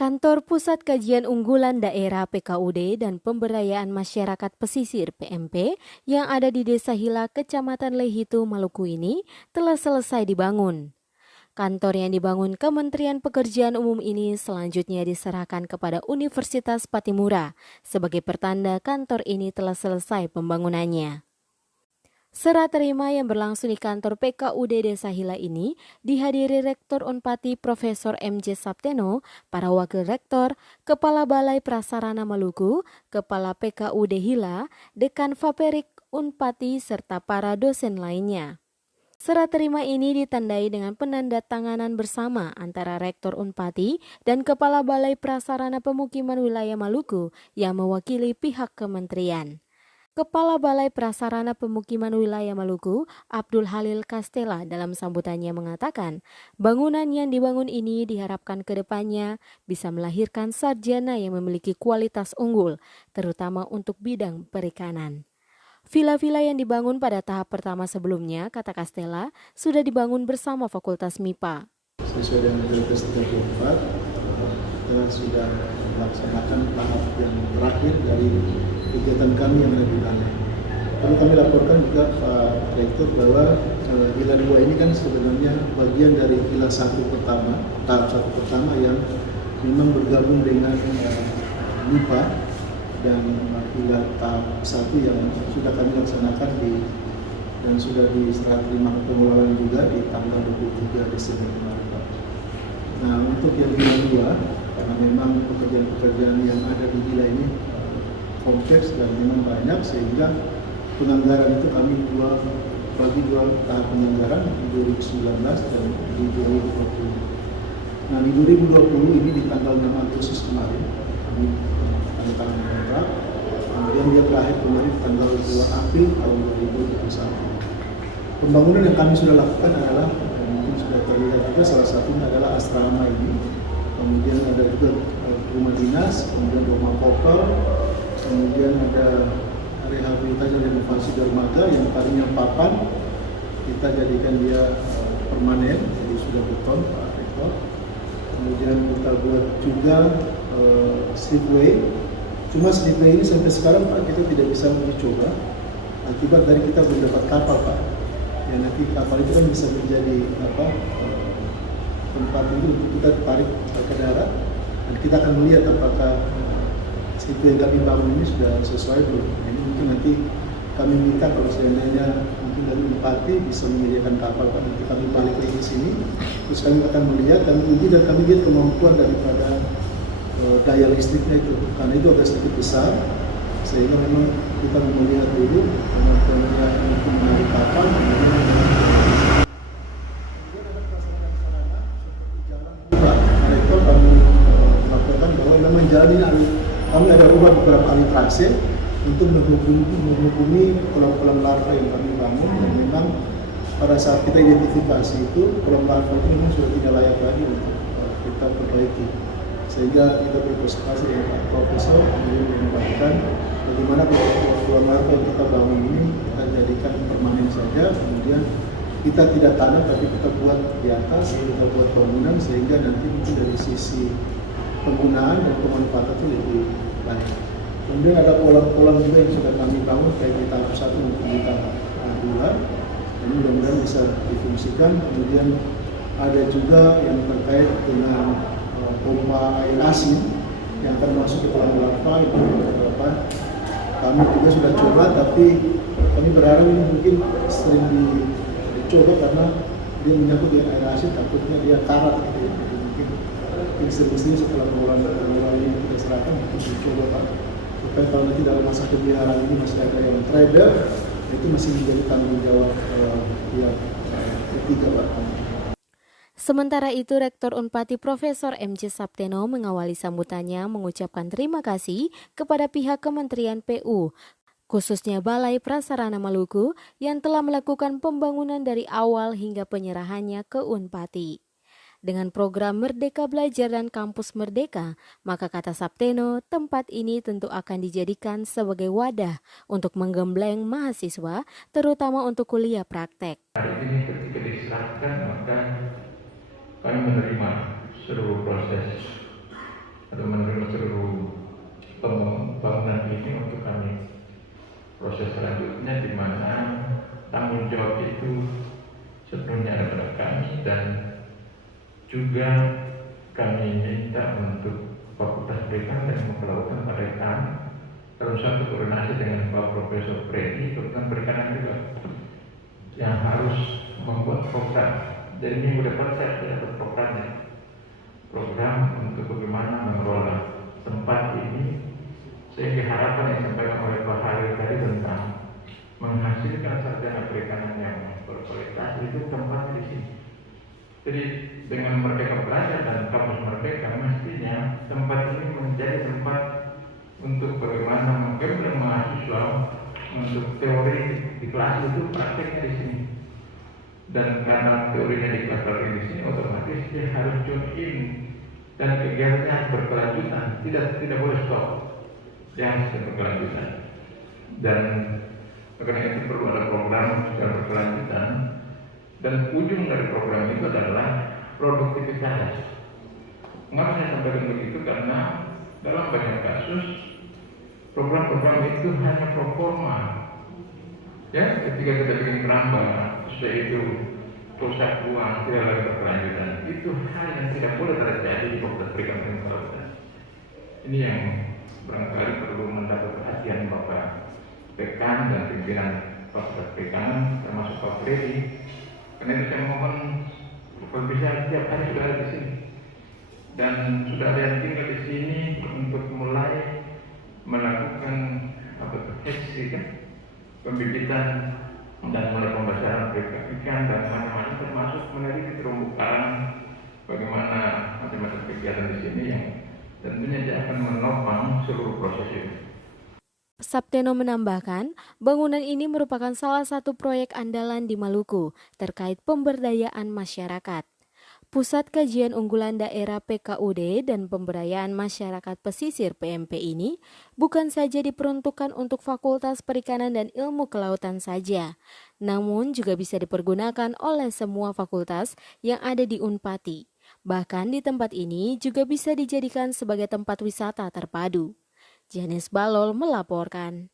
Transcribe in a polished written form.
Kantor Pusat Kajian Unggulan Daerah PKUD dan Pemberdayaan Masyarakat Pesisir PMP yang ada di Desa Hila, Kecamatan Lehitu, Maluku ini telah selesai dibangun. Kantor yang dibangun Kementerian Pekerjaan Umum ini selanjutnya diserahkan kepada Universitas Patimura sebagai pertanda kantor ini telah selesai pembangunannya. Serah terima yang berlangsung di kantor PKUD Desa Hila ini dihadiri Rektor Unpati Profesor M.J. Sapteno, para wakil rektor, Kepala Balai Prasarana Maluku, Kepala PKUD Hila, Dekan Faperik Unpati, serta para dosen lainnya. Serah terima ini ditandai dengan penandatanganan bersama antara Rektor Unpati dan Kepala Balai Prasarana Pemukiman Wilayah Maluku yang mewakili pihak kementerian. Kepala Balai Prasarana Pemukiman Wilayah Maluku, Abdul Halil Castella, dalam sambutannya mengatakan, bangunan yang dibangun ini diharapkan ke depannya bisa melahirkan sarjana yang memiliki kualitas unggul, terutama untuk bidang perikanan. Villa-villa yang dibangun pada tahap pertama sebelumnya, kata Castella, sudah dibangun bersama Fakultas MIPA. Sesuai dengan Perpres 34, kita sudah melaksanakan tahap yang terakhir dari kegiatan kami yang ada di balai. Lalu kami laporkan juga Pak Rektor bahwa Villa 2 ini kan sebenarnya bagian dari Villa 1 pertama, tahap 1 pertama yang memang bergabung dengan MIPA, dan Villa tahap 1 yang sudah kami laksanakan dan sudah diserah terima pengelolaan juga di tanggal 23 Desember kemarin. Nah, untuk yang Villa 2, karena memang pekerjaan-pekerjaan yang ada di Villa ini kompleks dan memang banyak, sehingga penganggaran itu kami bagi dua tahap penganggaran di 2019 dan di 2020. Nah, di 2020 ini di tanggal 6 Agustus kemarin kami tanda tangan kontrak, kemudian dia berakhir kemarin tanggal 2 April tahun 2021. Pembangunan yang kami sudah lakukan adalah, mungkin sudah terlihat juga, salah satunya adalah asrama ini, kemudian ada juga rumah dinas, kemudian rumah koper, kemudian ada rehabilitasi dan renovasi dermaga yang tadinya papan, kita jadikan dia permanen, jadi sudah beton Pak Rektor. Kemudian kita buat juga slipway. Cuma slipway ini sampai sekarang Pak kita tidak bisa uji coba akibat dari kita belum dapat kapal Pak. Ya, nanti kapal itu kan bisa menjadi tempat ini untuk kita tarik ke darat, dan kita akan melihat apakah slipway yang kami bangun ini sudah sesuai belum. Ini mungkin nanti kami minta kalau seandainya mungkin dari Bupati bisa menyediakan kapal Pak, nanti kami balik lagi ke sini, terus kami akan melihat dan uji, dan kami lihat kemampuan daripada daya listriknya itu, karena itu agak sedikit besar, sehingga memang kita melihat dulu kemampuannya untuk menarik kapal. Kemudian ada prasarana seperti jalan rubah. Rektor kami melaporkan bahwa memang jalan ini kami ada rubah beberapa kali trase untuk menghubungi kolam-kolam larva yang kami bangun, dan memang pada saat kita identifikasi itu kolam larva itu memang sudah tidak layak lagi untuk kita perbaiki, sehingga kita berkonsultasi dengan Pak Profesor kemudian menempatkan bagaimana kolam larva yang kita bangun ini kita jadikan permanen saja, kemudian kita tidak tanam tapi kita buat di atas, kita buat bangunan, sehingga nanti mungkin dari sisi penggunaan dan pemanfaatan itu lebih baik. Kemudian ada kolam-kolam juga yang sudah kami bangun kayak di tahap 1 untuk di tahap 2, ini mudah-mudahan bisa difungsikan. Kemudian ada juga yang terkait dengan pompa air asin yang akan masuk ke kolam larva, itu beberapa kami juga sudah coba, tapi kami berharap ini mungkin sering dicoba karena dia menyangkut dengan air asin, takutnya dia karat gitu ya. Jadi mungkin sering-sering setelah pengelolaan ini kita serahkan untuk dicoba Pak, supaya kalau nanti dalam masa pemeliharaan ini masih ada yang trader, itu masih menjadi tanggung jawab pihak ketiga Pak. Sementara itu, Rektor Unpati Profesor M.J. Sapteno mengawali sambutannya mengucapkan terima kasih kepada pihak Kementerian PU, khususnya Balai Prasarana Maluku, yang telah melakukan pembangunan dari awal hingga penyerahannya ke Unpati. Dengan program Merdeka Belajar dan Kampus Merdeka, maka kata Sapteno, tempat ini tentu akan dijadikan sebagai wadah untuk menggembleng mahasiswa, terutama untuk kuliah praktek. Hari ini ketika diserahkan, maka kami menerima seluruh proses atau menerima seluruh bangunan ini untuk kami proses selanjutnya, di mana tanggung jawab itu sepenuhnya ada pada kami, dan juga kami minta untuk Fakultas Perikanan dan Ilmu Kelautan Parekraf dalam satu koordinasi dengan Pak Profesor Freddy, Fakultas Perikanan juga, yang harus membuat program. Jadi minggu depan saya sudah dapat programnya, program untuk bagaimana mengelola tempat ini, sehingga harapan yang disampaikan oleh Pak Halil tadi tentang menghasilkan sarjana perikanan yang berkualitas itu tempatnya di sini. Jadi dengan Merdeka Belajar dan Kampus Merdeka, mestinya tempat ini menjadi tempat untuk bagaimana menggembleng mahasiswa untuk teori di kelas itu prakteknya di sini. Dan karena teorinya di kelas praktek di sini, otomatis dia harus join in dan kegiatannya harus berkelanjutan, tidak boleh stop, dia harus berkelanjutan. Dan karena itu perlu ada program secara berkelanjutan, dan ujung dari program itu adalah produktivitas. Mengapa saya sampaikan begitu? Karena dalam banyak kasus program-program itu hanya pro forma. Ya, ketika kita bikin keramba, sesuai itu rusak uang, tidak lagi berkelanjutan. Itu hal yang tidak boleh terjadi di Fakultas Perikanan dan Kelautan. Ini yang barangkali perlu mendapat perhatian Bapak Dekan dan pimpinan Fakultas Perikanan, termasuk Pak Freddy. Karena itu saya mohon kalau bisa setiap hari sudah ada di sini, dan sudah ada yang tinggal di sini untuk mulai melakukan pembibitan dan mulai pembasaran ikan dan macam-macam, termasuk meneliti terumbu karang, bagaimana macam-macam kegiatan di sini yang tentunya dia akan menopang seluruh proses itu. Sapteno menambahkan, bangunan ini merupakan salah satu proyek andalan di Maluku terkait pemberdayaan masyarakat. Pusat Kajian Unggulan Daerah PKUD dan Pemberdayaan Masyarakat Pesisir PMP ini bukan saja diperuntukkan untuk Fakultas Perikanan dan Ilmu Kelautan saja, namun juga bisa dipergunakan oleh semua fakultas yang ada di Unpati. Bahkan di tempat ini juga bisa dijadikan sebagai tempat wisata terpadu. Janis Balol melaporkan.